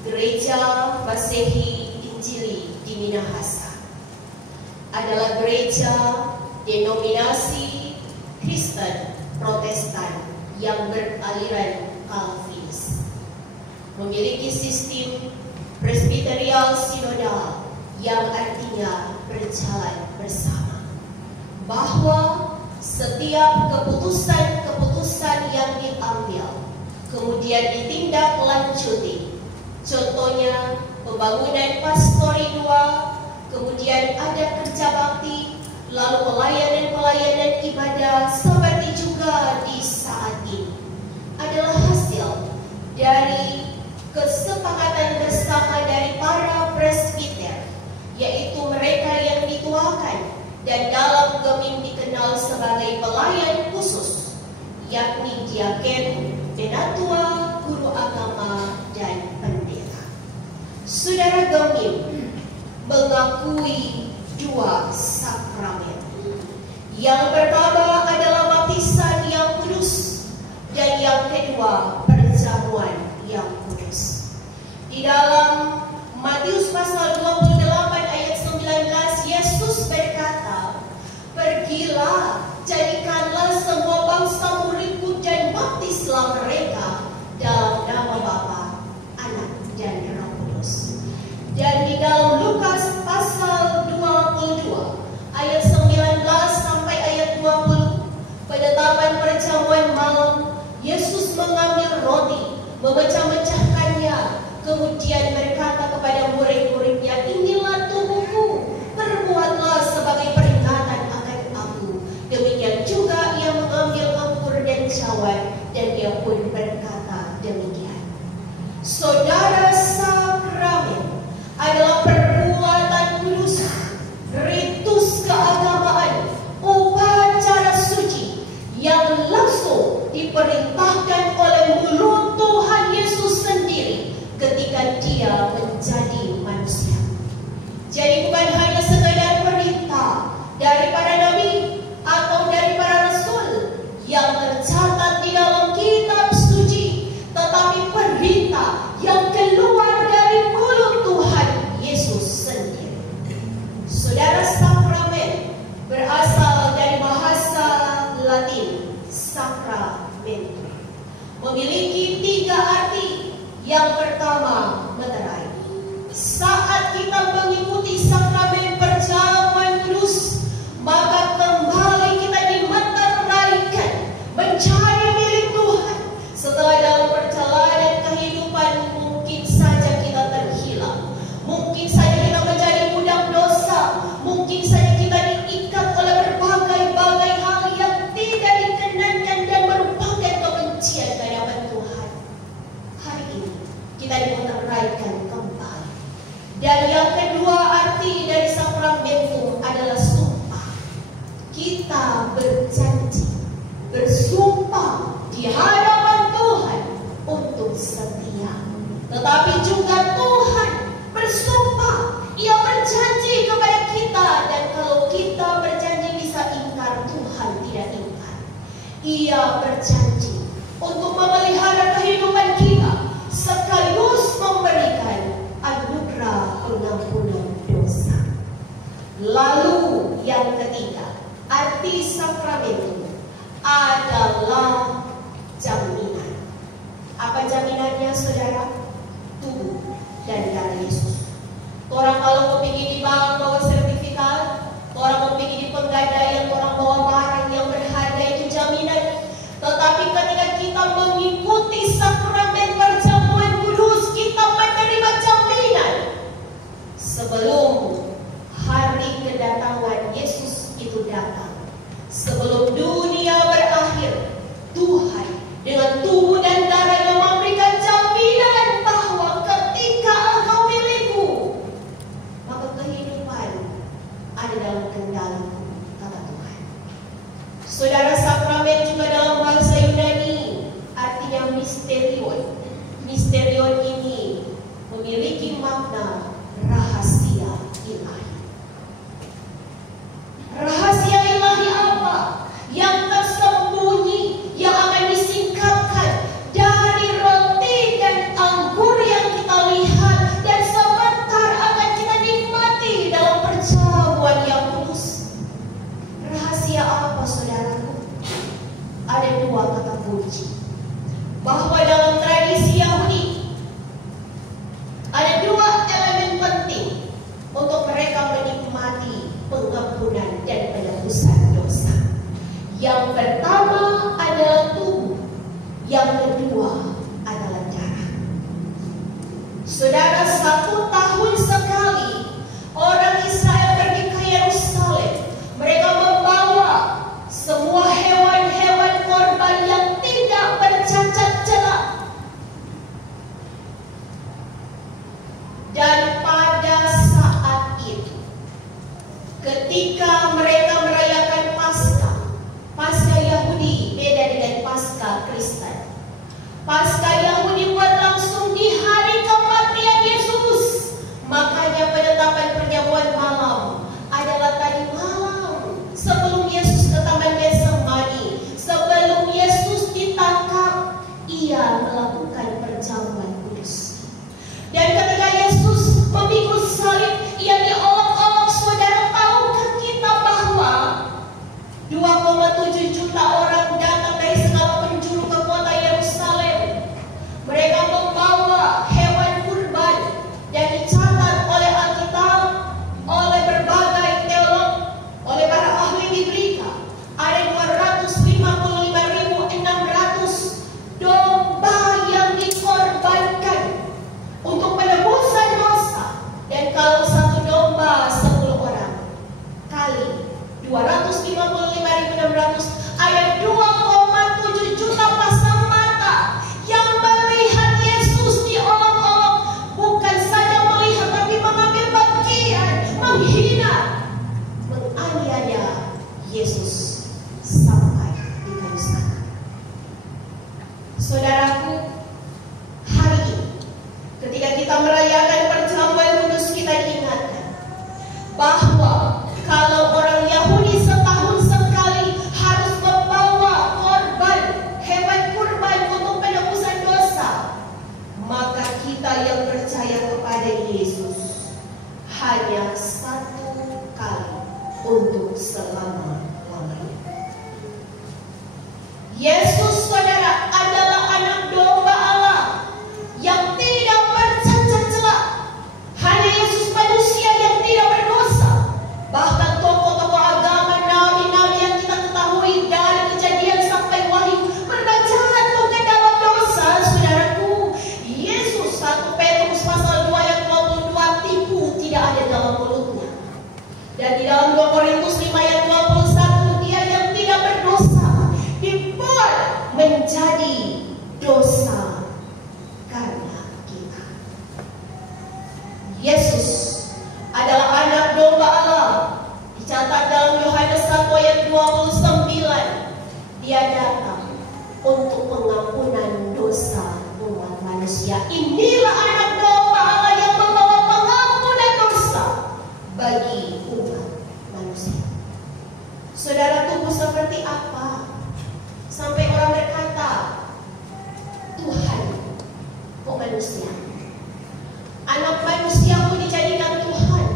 Gereja Masehi Injili di Minahasa adalah gereja denominasi Kristen Protestan yang beraliran Calvinis, memiliki sistem presbiterial sinodal yang artinya berjalan bersama, bahwa setiap keputusan-keputusan yang diambil kemudian ditindaklanjuti. Contohnya pembangunan pastori 2, kemudian ada kerja bakti, lalu pelayanan-pelayanan ibadah seperti juga di saat ini adalah hasil dari kesepakatan bersama dari para presbiter, yaitu mereka yang dituakan dan dalam Gemim dikenal sebagai pelayan khusus, yakni diaken, penatua, guru agama, dan pendeta. Saudara, Gemim mengakui 2 sakramen. Yang pertama adalah baptisan yang kudus, dan yang kedua perjamuan yang kudus. Di dalam Matius pasal 28 ayat 19, Yesus berkata, "Pergilah, jadikanlah semua bangsa muridku dan baptislah mereka dalam nama Bapa, Anak, dan Roh Kudus." Dan di dalam Lukas pasal 22 ayat 19 sampai ayat 20, penetapan perjamuan malam, Yesus mengambil roti, memecah-mecahkannya, kemudian berkata kepada murid-muridnya, "Inilah tubuhku, perbuatlah sebagai peringatan akan aku." Demikian juga ia mengambil anggur dan cawan, dan ia pun berkata demikian. Saudara, sakramen adalah perbuatan kudus, ritus keagamaan, upacara suci yang langsung diperintahkan oleh mulut Tuhan Yesus sendiri ketika dia menjadi manusia. Jadi bukan hanya sekadar perintah dari para nabi atau dari para rasul yang tercatat di dalam kitab suci, tetapi perintah yang keluar dari mulut Tuhan Yesus sendiri. Saudara, sakramen berasal dari bahasa Latin sacramentum, memiliki 3 arti. Yang pertama, meterai. Saat kita mengikuti sakramen perjamuan kudus, maka kembali kita dimeteraikan menjadi milik Tuhan. Setelah dalam perjalanan kehidupan mungkin saja kita terhilang, mungkin saja kita menjadi budak dosa, mungkin saja kita diikat oleh berbagai-bagai hal yang tidak dikenankan dan merupakan kebencian ke hadapan Tuhan. Hari ini kita dimeteraikan kembali. Dan yang kedua arti dari sakramentum adalah sumpah. Kita berjanji, bersumpah di hadapan Tuhan untuk setia. Tetapi juga Tuhan bersumpah, Ia berjanji kepada kita, dan kalau kita berjanji bisa ingkar, Tuhan tidak ingkar. Ia berjanji untuk memelihara kehidupan kita sekaligus memberikan anugerah pengampunan dosa. Lalu yang ketiga, arti sakramentum adalah jaminan. Apa jaminannya, saudara? Tubuh dan darah Yesus. Orang kalau kepingin di bank bawa sertifikat, orang kepingin di penggadaian, orang bawa barang yang berharga, itu jaminan. Tetapi ketika kita mengikuti sakramen perjamuan kudus, kita menerima jaminan. Sebelum hari kedatangan Yesus itu datang, sebelum dunia berakhir, Saudara, 1 tahun sekali orang Israel pergi ke Yerusalem. Mereka membawa semua hewan-hewan korban yang tidak bercacat celah. Dan pada saat itu, ketika mereka merayakan Paskah Yahudi beda dengan Paskah Kristen. Paskah Yahudi berlangsung di hari kematian Yesus. Makanya penetapan perjamuan malam adalah tadi malam sebelum Yesus ke Taman Getsemani, sebelum Yesus ditangkap, ia melakukan perjamuan kudus. Dan ketika Yesus memikul salib, ia diolok-olok. Saudara, tahukah kita bahwa 2,7 juta orang datang dari segala penjuru ke kota Yerusalem. Mereka membawa hewan kurban dan dicatat oleh Alkitab, oleh berbagai teolog, oleh para ahli biblika, ada 255.600 domba yang dikorbankan untuk penebusan dosa. Dan kalau satu domba 10 orang kali 255.600, ada 2,7 juta pasang mata yang melihat Yesus diolok-olok. Bukan saja melihat, tapi mengambil bagian, menghina, menganiaya Yesus sampai di kayu salib. Saudaraku, hari ini ketika kita merayakan perjamuan kudus, kita diingatkan bahwa kalau orang Yahudi setahun sekali harus membawa korban, hewan kurban untuk penebusan dosa, maka kita yang percaya kepada Yesus hanya 1 kali untuk selama-lamanya. Yesus, saudara, adalah anak domba Allah yang tidak bercacat celah. Hanya Yesus manusia yang tidak berdosa. Bahkan tokoh-tokoh agama, nabi-nabi yang kita ketahui dari Kejadian sampai Wahyu pernah jatuh ke dalam dosa, saudaraku. Yesus, 1 Petrus pasal 2 ayat 22, tipu tidak ada dalam mulutnya. Dan di dalam 2 Korintus 5 ayat 21, dia yang tidak berdosa dibuat menjadi dosa karena kita. Yesus adalah anak domba Allah. Dicatat dalam Yohanes 1 ayat 29, dia datang untuk pengampunan dosa umat manusia. Inilah anak domba Allah yang membawa pengampunan dosa bagi umat manusia. Saudara, tubuh seperti apa sampai orang berkata, Tuhan kok manusia? Anak manusia pun dijadikan Tuhan.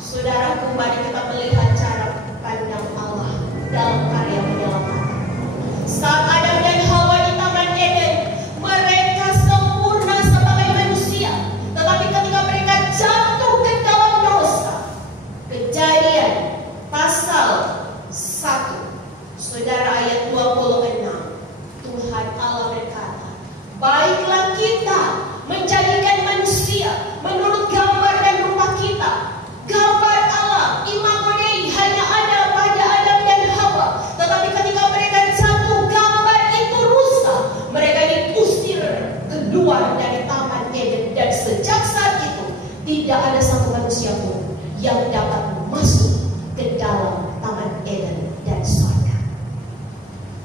Saudaraku, mari kita melihat cara pandang Allah dalam karya penyelamatan. Saat Adam dan Hawa di Taman Eden, mereka sempurna sebagai manusia. Tetapi ketika mereka jatuh ke dalam dosa, Kejadian pasal 1, saudara, ayat 26, Tuhan Allah berkata, baiklah kita menjadikan manusia menurut gambar dan rupa kita. Gambar Allah, imago Dei, hanya ada pada Adam dan Hawa. Tetapi ketika mereka jatuh, gambar itu rusak. Mereka diusir keluar dari Taman Eden. Dan sejak saat itu, tidak ada satu manusia pun yang dapat masuk ke dalam Taman Eden dan surga.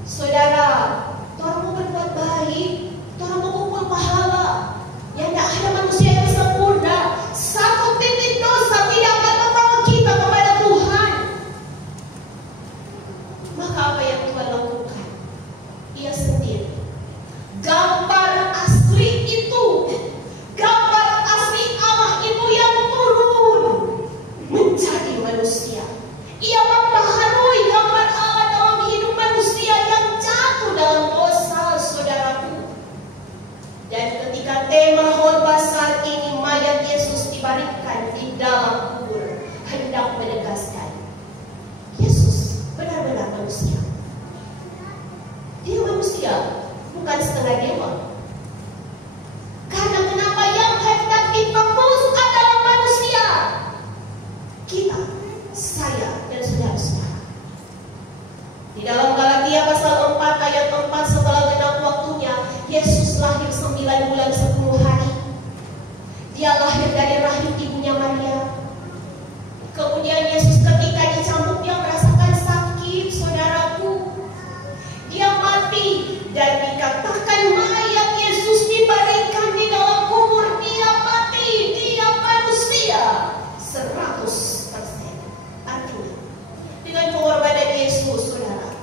Saudara, orang mau berbuat baik, orang mau kumpul pahala, yang tidak ada manusia yang sempurna. Satu titik dosa tidak akan membawa kita kepada Tuhan. Maka apa yang Tuhan lakukan? Ia sendiri, gambar asli itu, gambar asli Allah itu yang turun menjadi manusia. Ia membaharui gambar Allah dalam hidup manusia yang jatuh dalam dosa, saudaraku. Dan ketika tema khotbah saat ini, mayat Yesus dibaringkan di dalam kubur, hendak menegaskan Yesus benar-benar manusia. Dia manusia, bukan setengah dewa. Karena kenapa yang Dia lahir dari rahim ibunya Maria. Kemudian Yesus ketika dicambuk dia merasakan sakit, saudaraku. Dia mati dan dikatakan mayat Yesus dibaringkan di dalam kubur. Dia mati, dia manusia 100%. Artinya dengan pengorbanan Yesus, saudara,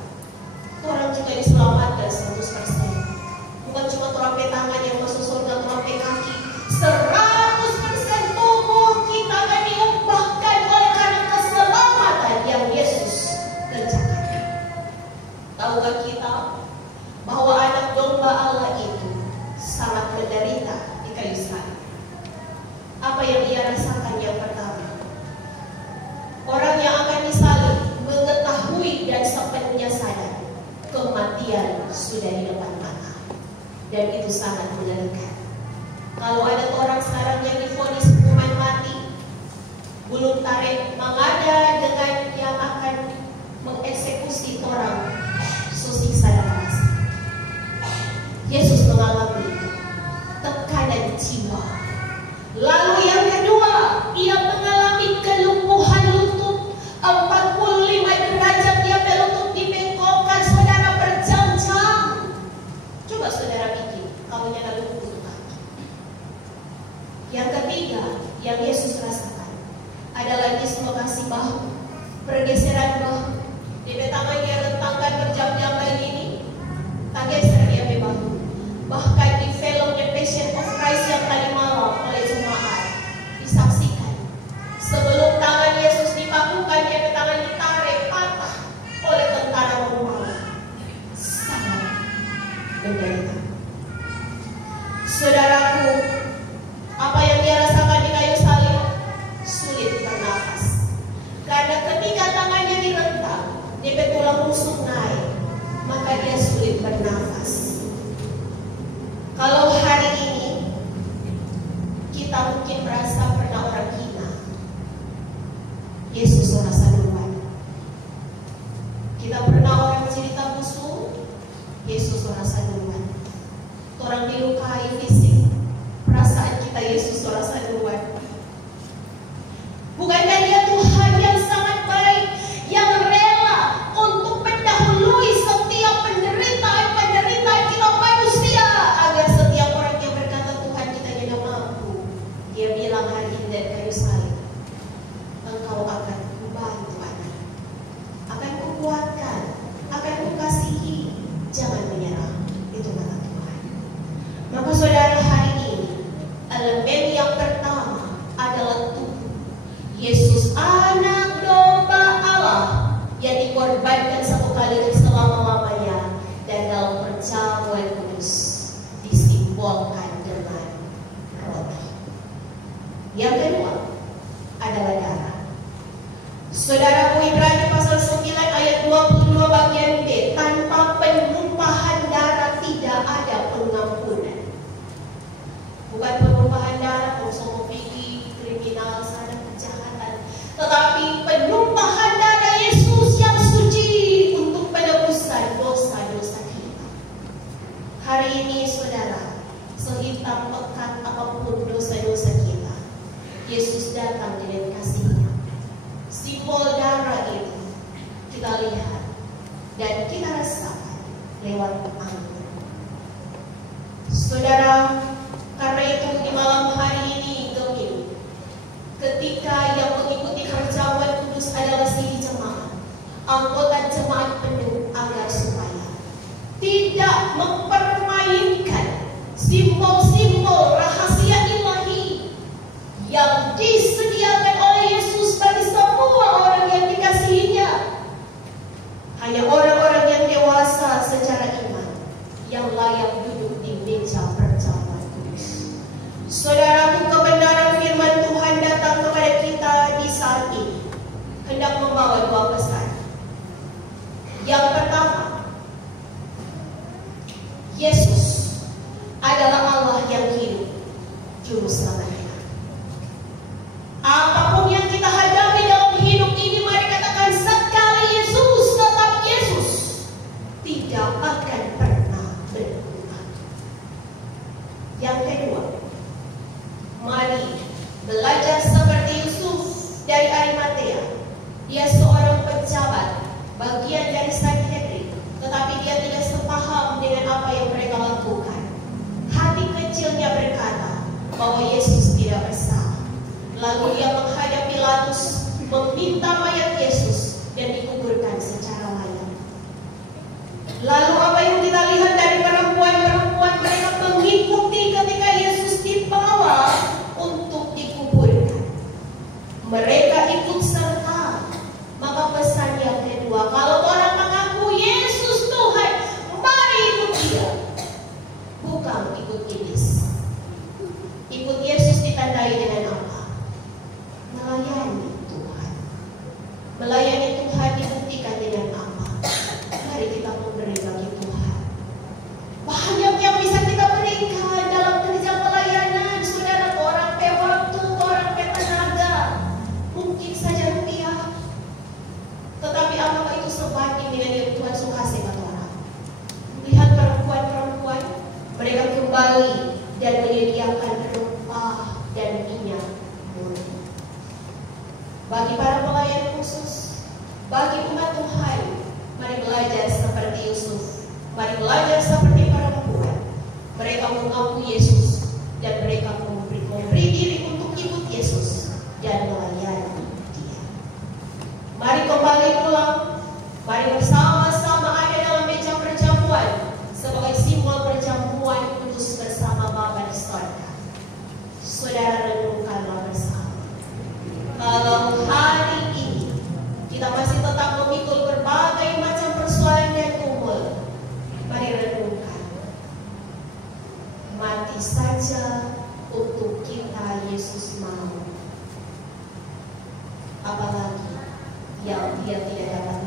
orang juga diselamatkan 100%. Bukan cuma terapi tangan yang masuk surga, terapi kaki. 100% tubuh kita akan diubahkan oleh karena keselamatan yang Yesus kerjakan. Tahukah kita bahwa anak domba Allah itu sangat menderita di kayu salib? Apa yang ia rasakan yang pertama? Orang yang akan disalib mengetahui dan sepenuhnya sadar kematian sudah di depan mata, dan itu sangat mengerikan. Kalau ada orang sekarang yang divonis hukuman mati, belum tarik mengada dengan yang akan mengeksekusi orang, susah dan rasa. Yesus mengalami tekanan jiwa. Lalu yang kedua, ia mengalami kelumpuhan lutut. 45 derajat dia lutut dibengkokkan, saudara, berjam-jam. Coba saudara pikir, kalau nyala lumpuh lutut kaki. Yang ketiga yang Yesus rasakan adalah dislokasi bahu, pergeseran bahu. Di tangan dia rentangkan berjam-jam begini, tak geser dia di bahu. Bahkan di filmnya Passion of Christ yang tadi malam oleh jemaat disaksikan, sebelum tangan Yesus dipakukan, dia tangan ditarik patah oleh tentara Romawi. Sangat menderita. Saudaraku, apa yang dia rasakan di kayu salib? Sulit bernafas. Karena ketika tangannya direntang, dia tulang rusuk naik, maka dia sulit bernafas. Kalau hari ini kita mungkin merasa pernah orang hina, Yesus merasa duluan. Kita pernah orang cerita musuh, Yesus merasa duluan. Orang dilukai fisik, perasaan kita Yesus merasa duluan. Bukankah dia Tuhan yang sangat baik, yang rela untuk mendahului setiap penderitaan kita manusia, agar setiap orang yang berkata Tuhan kita tidak mampu, dia bilang hari ini dari kayu salib, engkau akan membantu anak, akan kukuatkan, akan kukasihi, jangan menyerah. Itu kata Tuhan. Maka saudara, hari ini elemen yang pertama adalah tubuh. Yesus anak domba Allah yang dikorbankan satu kali dan selama-lamanya, dan dalam perjamuan kudus disimbolkan dengan roti. Yang kedua adalah darah. Saudaraku, Ibrani pasal 9 ayat 22 bagian B, tanpa penumpahan darah tidak ada pengampunan. Bukan penumpahan darah konsumsi fikih, kriminal, sana kejahatan, tetapi penumpahan darah Yesus yang suci untuk penebusan dosa-dosa kita. Hari ini saudara, sehitam pekat apapun dosa-dosa kita, Yesus datang dengan kasih-Nya. Simbol darah itu kita lihat dan kita rasakan lewat anggur. Saudara, karena itu di malam hari ini Gemini, ketika yang mengikuti perjamuan kudus adalah si jemaat, anggota jemaat penuh, agar supaya tidak mempermainkan simbol-simbol rahasia ilahi yang disediakan oleh Yesus bagi semua orang yang dikasihinya. Hanya orang-orang yang dewasa secara iman yang layak duduk di meja perjamuan kudus. Saudaraku, kebenaran firman Tuhan datang kepada kita di saat ini, hendak membawa dua pesan. Yang pertama, Yesus adalah Allah yang hidup, juru selamat kita. Apapun yang kita hadapi dalam hidup ini, mari katakan sekali Yesus, tetap Yesus, tidak akan pernah berubah. Yang kedua, mari Mari belajar seperti Yusuf dari Arimatea. Dia seorang pejabat, bagian dari Sanhedrin, tetapi dia tidak sepaham dengan apa yang mereka lakukan. Hati kecilnya berkata bahwa Yesus tidak bersalah. Lalu dia menghadap Pilatus, meminta mayat Yesus dan dikuburkan secara layak. Lalu apa yang kita lihat dari perempuan-perempuan, mereka mengikuti ketika Yesus dibawa untuk dikuburkan. Mereka ikut serta. Maka pesan yang kedua, kalau orang mengaku Yesus Tuhan, mari ikut dia. Bukan ikut iblis. Ikut Yesus ditandai dengan apa? Melayani Tuhan. Melayani Tuhan dibuktikan dengan apa? Mari kita memberi bagi Tuhan. Banyak yang bisa kita berikan dalam kerja pelayanan, saudara. Orang pe waktu, orang pe tenaga, mungkin saja rupiah. Tetapi apakah itu sebanding dengan yang Tuhan suka kasih kepada orang? Lihat perempuan-perempuan, mereka kembali dan menyediakan rempah dan minyak murni. Bagi para pelayan khusus, bagi umat Tuhan, mari belajar seperti Yusuf. Mari belajar seperti perempuan. Mereka mengaku Yesus dan mereka memberi diri untuk ikut Yesus dan melayani Dia. Mari kembali pulang. Mari bersama-sama ada dalam meja perjamuan sebagai simbol perjamuan kudus bersama Bapa di sorga. Saudara, renungkanlah bersama. Kalau hari ini kita masih tetap memikul berbagai macam persoalan dan kumpul, mari renungkan. Mati saja untuk kita Yesus mau. Apalagi yang Dia tidak dapat